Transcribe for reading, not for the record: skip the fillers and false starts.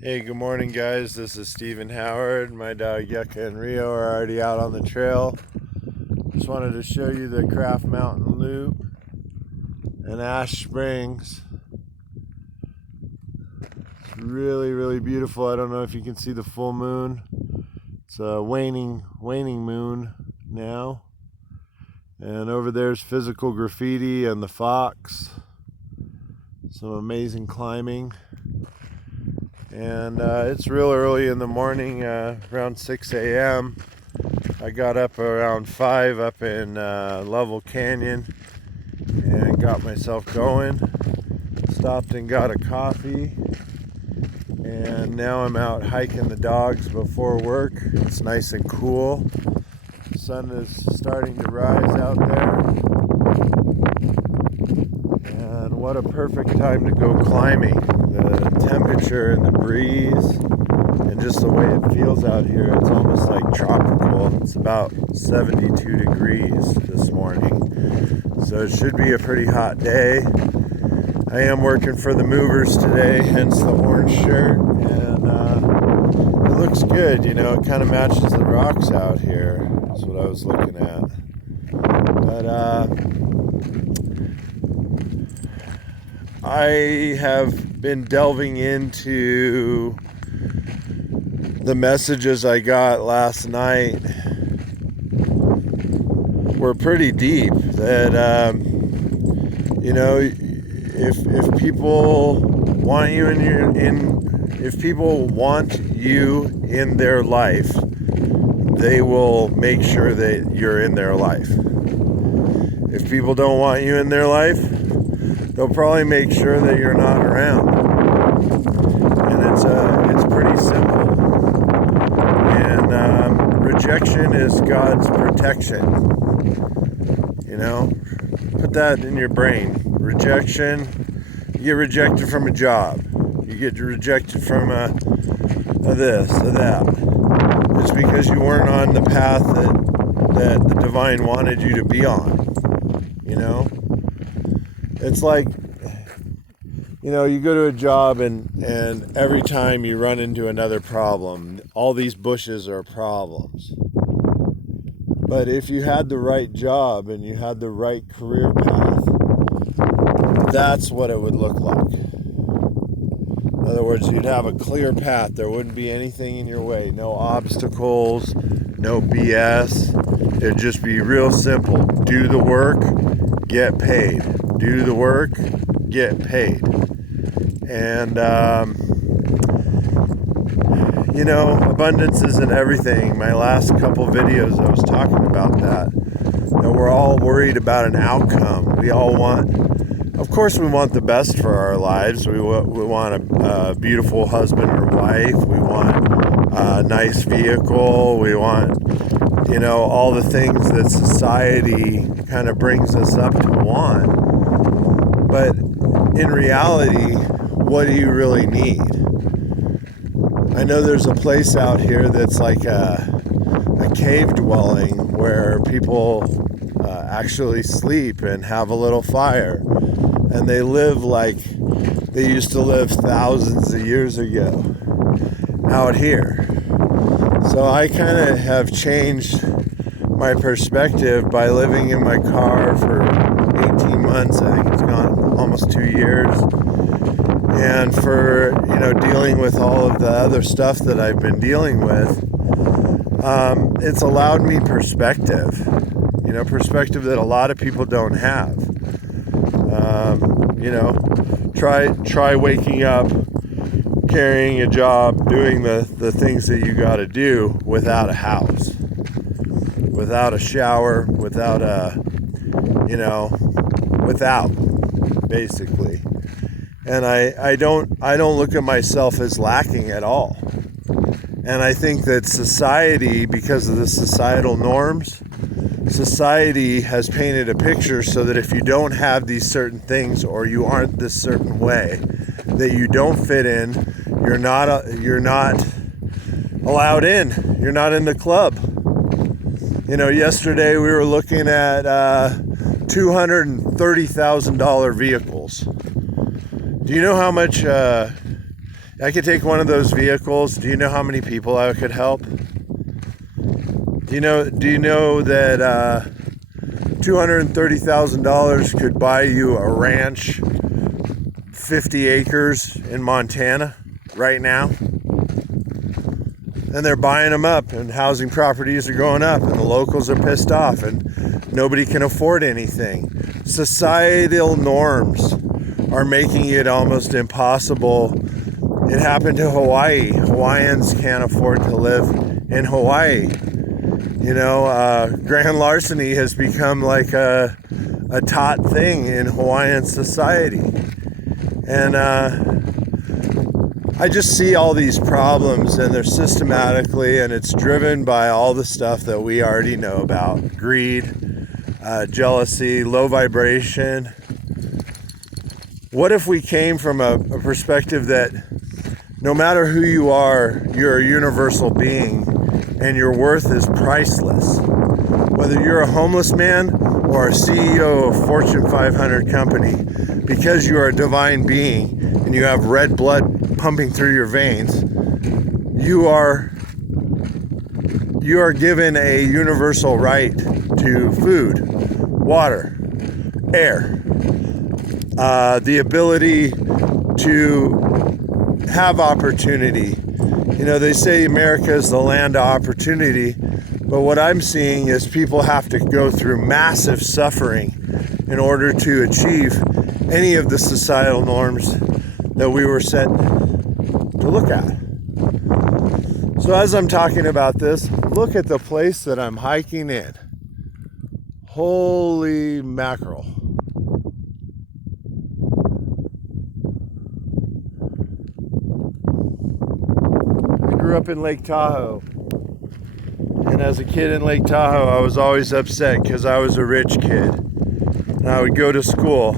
Hey, good morning, guys. This is Stephen Howard. My dog Yucca and Rio are already out on the trail. Just wanted to show you the Craft Mountain Loop in Ash Springs. It's really, really beautiful. I don't know if you can see the full moon. It's a waning moon now. And over there's Physical Graffiti and the Fox. Some amazing climbing. And it's real early in the morning, around 6 a.m. I got up around 5 up in Level Canyon and got myself going. Stopped and got a coffee. And now I'm out hiking the dogs before work. It's nice and cool. The sun is starting to rise out there. And what a perfect time to go climbing. The temperature and the breeze and just the way it feels out here, it's almost like tropical. It's about 72 degrees this morning. So it should be a pretty hot day. I am working for the movers today, hence the orange shirt. And it looks good, you know, it kind of matches the rocks out here. That's what I was looking at. But I have been delving into the messages I got last night. Were pretty deep. That you know, if people want you if people want you in their life, they will make sure that you're in their life. If people don't want you in their life, they'll probably make sure that you're not around. And it's pretty simple. And rejection is God's protection. You know, put that in your brain. Rejection, you get rejected from a job. You get rejected from a this, a that. It's because you weren't on the path that the divine wanted you to be on. You know? It's like, you know, you go to a job and every time you run into another problem, all these bushes are problems. But if you had the right job and you had the right career path, that's what it would look like. In other words, you'd have a clear path. There wouldn't be anything in your way. No obstacles, no BS. It'd just be real simple. Do the work, get paid. Do the work, get paid. And, you know, abundance isn't everything. My last couple videos, I was talking about that. That we're all worried about an outcome. We all want, of course, we want the best for our lives. We want a beautiful husband or wife. We want a nice vehicle. We want, you know, all the things that society kind of brings us up to want. But in reality, what do you really need? I know there's a place out here that's like a cave dwelling where people actually sleep and have a little fire. And they live like they used to live thousands of years ago out here. So I kind of have changed my perspective by living in my car for 18 months. I think it's gone almost 2 years. And for, you know, dealing with all of the other stuff that I've been dealing with, it's allowed me perspective. You know, perspective that a lot of people don't have. You know, try waking up, carrying a job, doing the things that you got to do without a house, without a shower, without a, you know, without, basically. And I don't look at myself as lacking at all. And I think that society, because of the societal norms, society has painted a picture so that if you don't have these certain things or you aren't this certain way, that you don't fit in, you're not allowed in. You're not in the club. You know, yesterday we were looking at $230,000 vehicles. Do you know how much I could take one of those vehicles. Do you know how many people I could help? Do you know that $230,000 could buy you a ranch, 50 acres in Montana right now? And they're buying them up, and housing properties are going up, and the locals are pissed off, and nobody can afford anything. Societal norms are making it almost impossible. It happened to Hawaii. Hawaiians can't afford to live in Hawaii. You know, grand larceny has become like a taught thing in Hawaiian society. And I just see all these problems, and they're systematically, and it's driven by all the stuff that we already know about. Greed, jealousy, low vibration. What if we came from a perspective that no matter who you are, you're a universal being, and your worth is priceless. Whether you're a homeless man or a CEO of a Fortune 500 company, because you are a divine being and you have red blood pumping through your veins, you are given a universal right to food, water, air, the ability to have opportunity. You know, they say America is the land of opportunity, but what I'm seeing is people have to go through massive suffering in order to achieve any of the societal norms that we were set to look at. So as I'm talking about this, look at the place that I'm hiking in. Holy mackerel. I grew up in Lake Tahoe. And as a kid in Lake Tahoe, I was always upset because I was a rich kid. And I would go to school